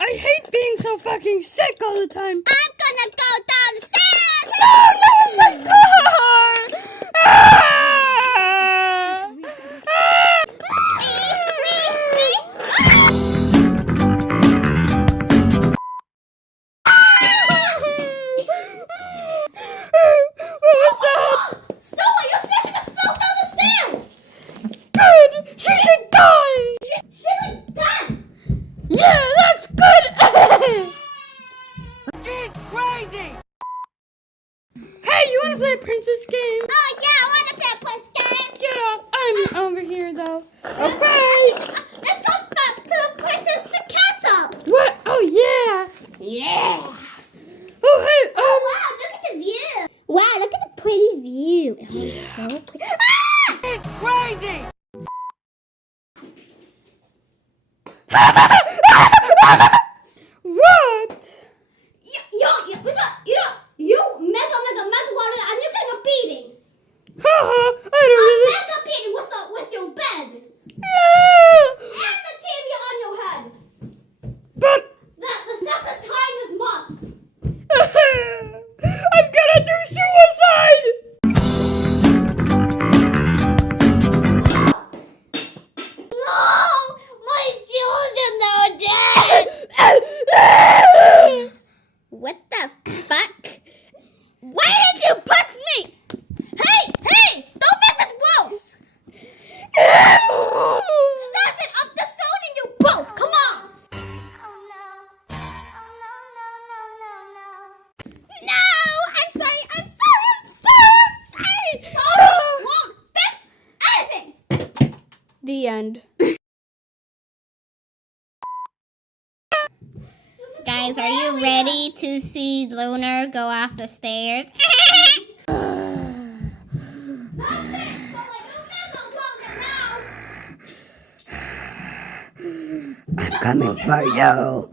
I hate being so fucking sick all the time. I'm gonna go down the stairs! No, my car! Ah! What was that? Stella, your sister just fell down the stairs! Good! She should die! She's like dead! Yeah, that's good! She's crazy! Hey, you wanna play a princess game? Oh yeah, I wanna play a princess game! Get off! I'm over here though. Okay! Let's go back to the princess castle! What? Oh yeah! Yeah! Oh hey! Oh wow, look at the view! Wow, look at the pretty view. It's so pretty. Ah! She's crazy! What? What's up? You mega water and you're getting a beating. Haha! I A don't really. mega beating with your bed. And the TV on your head. But The second time this month. I'm gonna do suicide! No! My children are dead! What the fuck? Why did you punch me? Hey! Don't make this worse! That's it! I'm disowning you both! Come on! No! I'm sorry! Sorry won't fix anything! The end. Guys, are you ready to see Lunar go off the stairs? I'm coming for you.